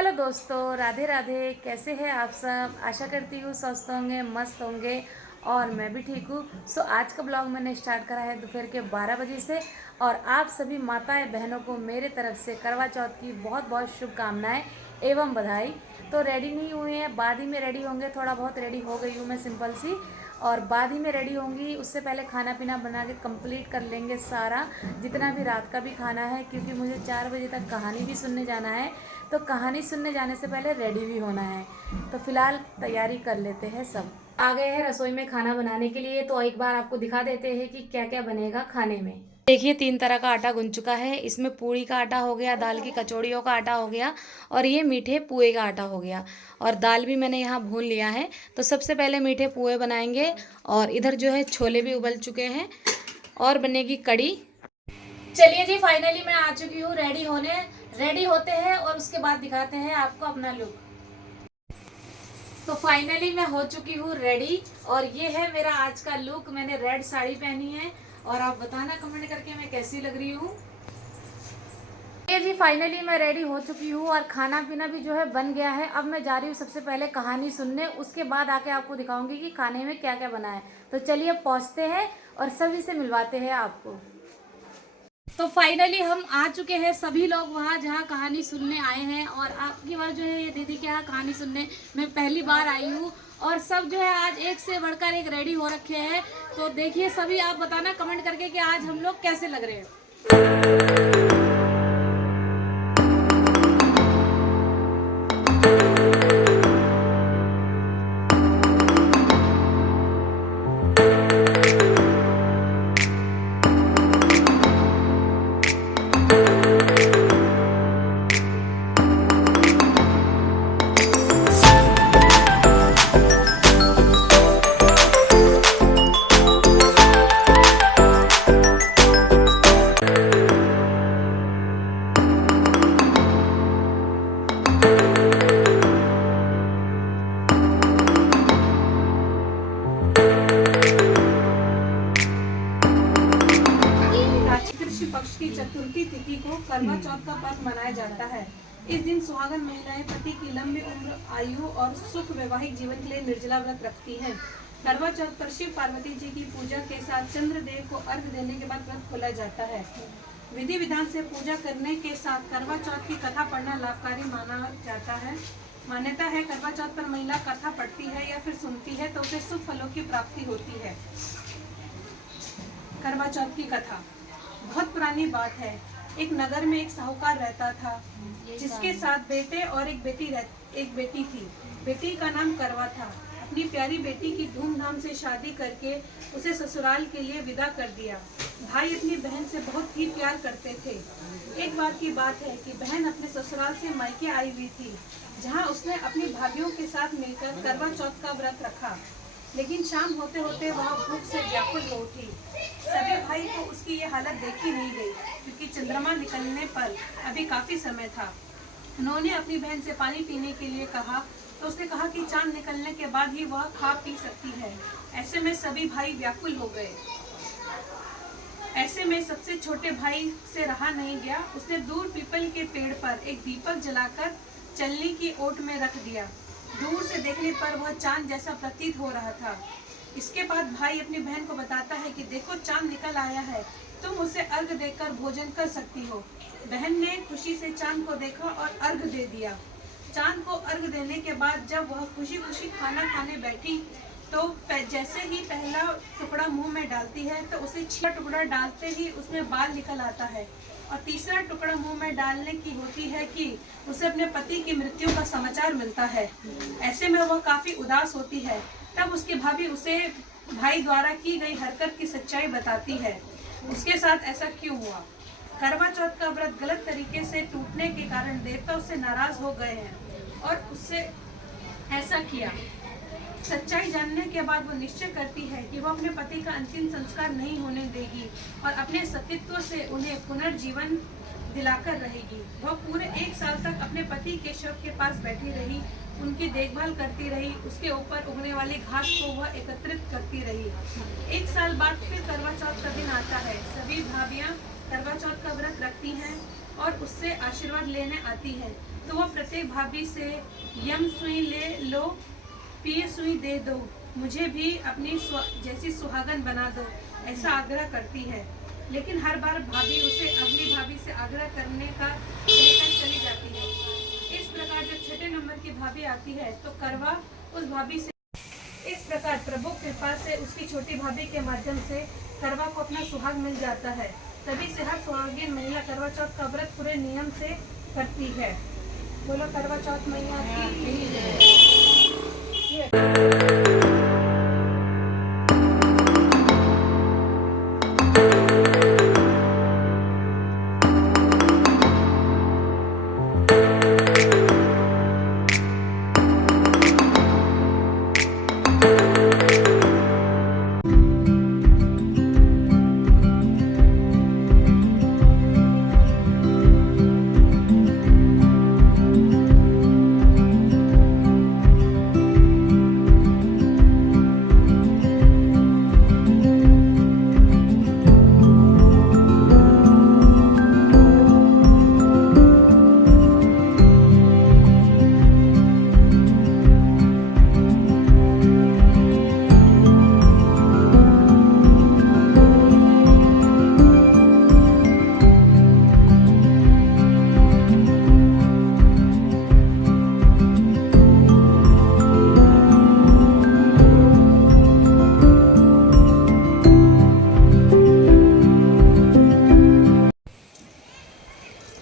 Hello दोस्तों, राधे राधे। कैसे हैं आप सब? आशा करती हूँ स्वस्थ होंगे, मस्त होंगे और मैं भी ठीक हूँ। आज का ब्लॉग मैंने स्टार्ट करा है दोपहर के 12 बजे से और आप सभी माताएं बहनों को मेरे तरफ से करवा चौथ की बहुत बहुत शुभकामनाएं एवं बधाई। तो रेडी नहीं हुए हैं, बाद ही में रेडी होंगे। थोड़ा बहुत रेडी हो गई हूँ मैं, सिंपल सी, और बाद ही में रेडी होंगी। उससे पहले खाना पीना बना के कंप्लीट कर लेंगे सारा, जितना भी रात का भी खाना है, क्योंकि मुझे 4 बजे तक कहानी भी सुनने जाना है। तो कहानी सुनने जाने से पहले रेडी भी होना है। तो फिलहाल तैयारी कर लेते हैं। सब आ गए हैं रसोई में खाना बनाने के लिए। तो एक बार आपको दिखा देते हैं कि क्या क्या बनेगा खाने में। देखिए, 3 तरह का आटा गुन चुका है। इसमें पूड़ी का आटा हो गया, दाल की कचौड़ियों का आटा हो गया और ये मीठे पुए का आटा हो गया। और दाल भी मैंने यहाँ भून लिया है। तो सबसे पहले मीठे पुए बनाएंगे और इधर जो है छोले भी उबल चुके हैं और बनेगी कड़ी। चलिए जी, फाइनली मैं आ चुकी हूँ रेडी होने। रेडी होते हैं और उसके बाद दिखाते हैं आपको अपना लुक। तो फाइनली मैं हो चुकी हूँ रेडी और ये है मेरा आज का लुक। मैंने रेड साड़ी पहनी है और आप बताना कमेंट करके मैं कैसी लग रही हूँ। ये जी, फाइनली मैं रेडी हो चुकी हूँ और खाना पीना भी जो है बन गया है। अब मैं जा रही हूँ सबसे पहले कहानी सुनने, उसके बाद आके आपको दिखाऊंगी कि खाने में क्या क्या बना है। तो चलिए पहुँचते हैं और सभी से मिलवाते हैं आपको। तो फाइनली हम आ चुके हैं, सभी लोग वहाँ जहाँ कहानी सुनने आए हैं। और आपकी बार जो है ये दीदी के यहाँ कहानी सुनने मैं पहली बार आई हूँ और सब जो है आज एक से बढ़कर एक रेडी हो रखे हैं। तो देखिए सभी, आप बताना कमेंट करके कि आज हम लोग कैसे लग रहे हैं। पक्ष की चतुर्थी तिथि को करवा चौथ का पर्व मनाया जाता है। इस दिन सुहागन महिलाएं पति की लंबी उम्र, आयु और सुख वैवाहिक जीवन के लिए निर्जला व्रत रखती हैं। करवा चौथ पर शिव पार्वती जी की पूजा के साथ चंद्रदेव को अर्घ्य देने के बाद व्रत खोला जाता है। विधि विधान से पूजा करने के साथ करवा चौथ की कथा पढ़ना लाभकारी माना जाता है। मान्यता है करवा चौथ पर महिला कथा पढ़ती है या फिर सुनती है तो उसे शुभ फलों की प्राप्ति होती है। करवा चौथ की कथा बहुत पुरानी बात है। एक नगर में एक साहूकार रहता था जिसके साथ बेटे और एक बेटी थी। बेटी का नाम करवा था। अपनी प्यारी बेटी की धूमधाम से शादी करके उसे ससुराल के लिए विदा कर दिया। भाई अपनी बहन से बहुत ही प्यार करते थे। एक बार की बात है कि बहन अपने ससुराल से मायके आई हुई थी, जहां उसने अपनी भाभीियों के साथ मिलकर करवा चौथ का व्रत रखा। लेकिन शाम होते होते वह भूख से व्याकुल हो उठी। सभी भाई को उसकी ये हालत देखी नहीं गई, क्योंकि चंद्रमा निकलने पर अभी काफी समय था। उन्होंने अपनी बहन से पानी पीने के लिए कहा तो उसने कहा कि चांद निकलने के बाद ही वह खा पी सकती है। ऐसे में सभी भाई व्याकुल हो गए। ऐसे में सबसे छोटे भाई से रहा नहीं गया। उसने दूर पीपल के पेड़ पर एक दीपक जलाकर चलनी की ओट में रख दिया। दूर से देखने पर वह चांद जैसा प्रतीत हो रहा था। इसके बाद भाई अपनी बहन को बताता है कि देखो, चांद निकल आया है, तुम उसे अर्घ देकर भोजन कर सकती हो। बहन ने खुशी से चांद को देखा और अर्घ दे दिया। चांद को अर्घ देने के बाद जब वह खुशी खुशी खाना खाने बैठी तो जैसे ही पहला टुकड़ा मुंह में डालती है तो उसे 6 टुकड़ा डालते ही उसमें बाल निकल आता है। और तीसरा टुकड़ा मुंह में डालने की होती है कि उसे अपने पति की मृत्यु का समाचार मिलता है। ऐसे में वह काफी उदास होती है। तब उसकी भाभी उसे भाई द्वारा की गई हरकत की सच्चाई बताती है, उसके साथ ऐसा क्यों हुआ। करवा चौथ का व्रत गलत तरीके से टूटने के कारण देवता उससे नाराज हो गए हैं और उससे ऐसा किया। सच्चाई जानने के बाद वो निश्चय करती है कि वह अपने पति का अंतिम संस्कार नहीं होने देगी और अपने सतीत्व से उन्हें पुनर्जीवन दिलाकर रहेगी। वह पूरे 1 साल तक अपने पति के शव के पास बैठी रही, उनकी देखभाल करती रही। उसके ऊपर उगने वाली घास को वह एकत्रित करती रही। 1 साल बाद फिर करवा चौथ का दिन आता है। सभी भाभियां करवा चौथ का व्रत रखती हैं और उससे आशीर्वाद लेने आती हैं। तो वह प्रत्येक भाभी से यम सुई ले लो, पी सुई दे दो, मुझे भी अपनी जैसी सुहागन बना दो, ऐसा आग्रह करती है। लेकिन हर बार भाभी उसे अगली भाभी से आग्रह करने का लेकर चली जाती है। इस प्रकार जब छठे नंबर की भाभी आती है तो करवा उस भाभी से इस प्रकार प्रभु कृपा से उसकी छोटी भाभी के माध्यम से करवा को अपना सुहाग मिल जाता है। तभी से हर सुहागिन महिला करवा चौथ का व्रत पूरे नियम से करती है। बोलो करवा चौथ मैया की।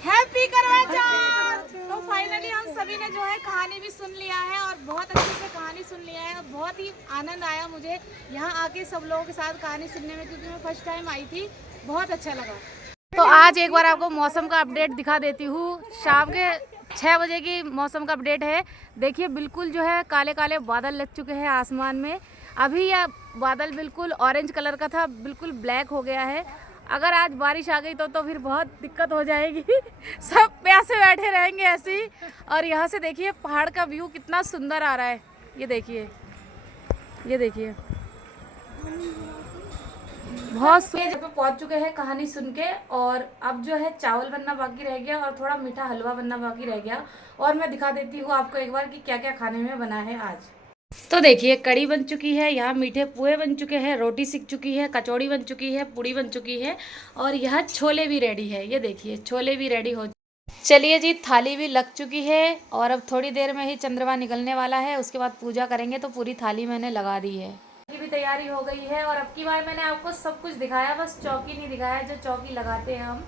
हैप्पी करवा चौथ। तो फाइनली हम सभी ने जो है कहानी भी सुन लिया है और बहुत अच्छे से कहानी सुन लिया है। बहुत ही आनंद आया मुझे यहाँ आके सब लोगों के साथ कहानी सुनने में, क्योंकि मैं फर्स्ट टाइम आई थी। बहुत अच्छा लगा। तो आज एक बार आपको मौसम का अपडेट दिखा देती हूँ। शाम के 6 बजे की मौसम का अपडेट है। देखिए बिल्कुल जो है काले काले बादल लग चुके हैं आसमान में। अभी यह बादल बिल्कुल ऑरेंज कलर का था, बिल्कुल ब्लैक हो गया है। अगर आज बारिश आ गई तो फिर बहुत दिक्कत हो जाएगी। सब प्यासे बैठे रहेंगे ऐसे ही। और यहाँ से देखिए पहाड़ का व्यू कितना सुंदर आ रहा है। ये देखिए, ये देखिए, बहुत जब पे पहुँच चुके हैं कहानी सुन के। और अब जो है चावल बनना बाकी रह गया और थोड़ा मीठा हलवा बनना बाकी रह गया। और मैं दिखा देती हूँ आपको एक बार कि क्या क्या खाने में बना है आज। तो देखिए कड़ी बन चुकी है, यहाँ मीठे पुए बन चुके हैं, रोटी सिक चुकी है, कचौड़ी बन चुकी है, पूड़ी बन चुकी है और यहाँ छोले भी रेडी है। ये देखिए छोले भी रेडी हो। चलिए जी, थाली भी लग चुकी है और अब थोड़ी देर में ही चंद्रमा निकलने वाला है। उसके बाद पूजा करेंगे। तो पूरी थाली मैंने लगा दी है। की भी तैयारी हो गई है और अब की बार मैंने आपको सब कुछ दिखाया, बस चौकी नहीं दिखाया जो चौकी लगाते हैं हम।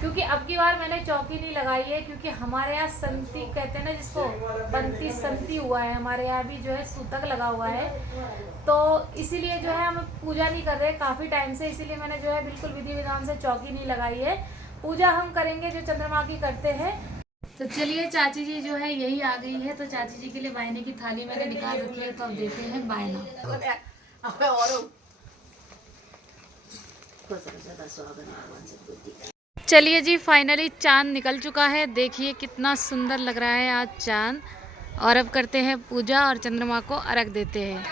क्योंकि अब की बार मैंने चौकी नहीं लगाई है, क्योंकि हमारे यहाँ संती कहते हैं ना जिसको, बनती संती हुआ है हमारे यहाँ भी जो है सूतक लगा हुआ है। तो इसीलिए जो है हम पूजा नहीं कर रहे काफ़ी टाइम से, इसीलिए मैंने जो है बिल्कुल विधि विधान से चौकी नहीं लगाई है। पूजा हम करेंगे जो चंद्रमा की करते हैं। तो चलिए चाची जी जो है यही आ गई है। तो चाची जी के लिए बायने की थाली मैंने निकाल रखी है। तो अब देते हैं बायना। चलिए जी, फाइनली चांद निकल चुका है। देखिए कितना सुंदर लग रहा है आज चांद। और अब करते हैं पूजा और चंद्रमा को अर्घ देते हैं।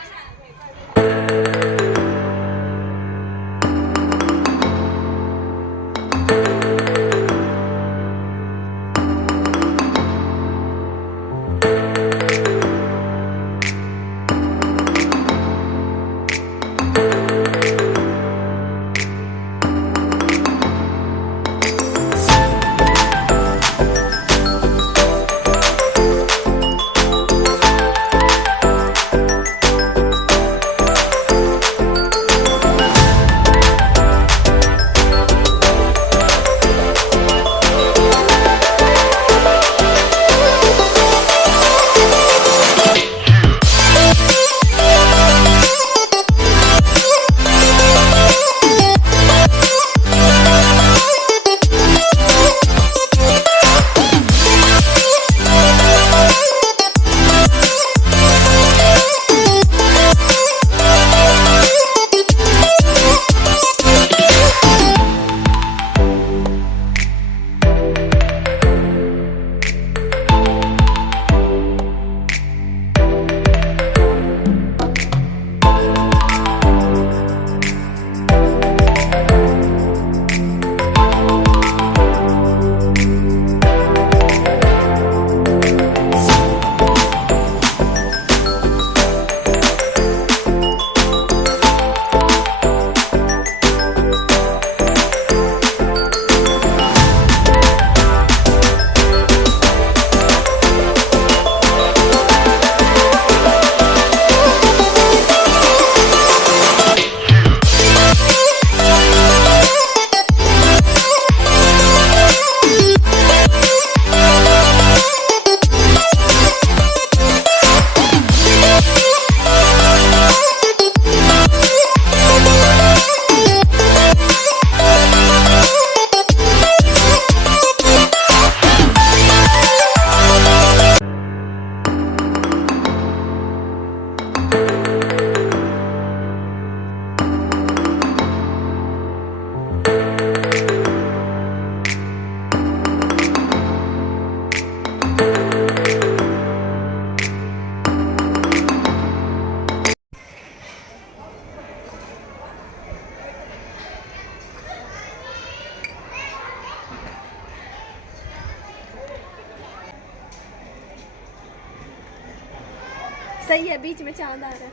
सही है, बीच में चांद आ रहा है।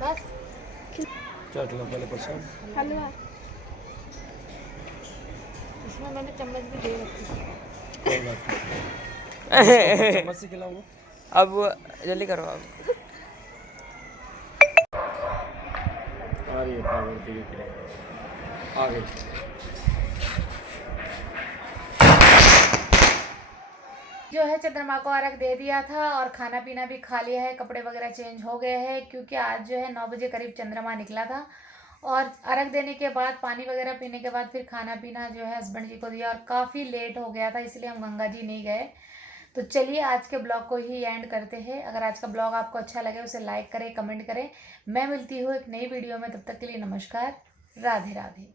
बस क्या खिला पहले परसों? हलवा। इसमें मैंने चम्मच भी दे रखी है। कोई बात नहीं। चम्मच से खिलाऊंगा। अब जल्दी करो अब। आ रही है पावर धीरे धीरे आ गई। जो है चंद्रमा को अर्घ दे दिया था और खाना पीना भी खा लिया है, कपड़े वगैरह चेंज हो गए हैं क्योंकि आज जो है 9 बजे करीब चंद्रमा निकला था। और अर्घ देने के बाद पानी वगैरह पीने के बाद फिर खाना पीना जो है हस्बैंड जी को दिया और काफ़ी लेट हो गया था, इसलिए हम गंगा जी नहीं गए। तो चलिए आज के ब्लॉग को ही एंड करते हैं। अगर आज का ब्लॉग आपको अच्छा लगे उसे लाइक करें, कमेंट करें। मैं मिलती हूँ एक नई वीडियो में, तब तक के लिए नमस्कार, राधे राधे।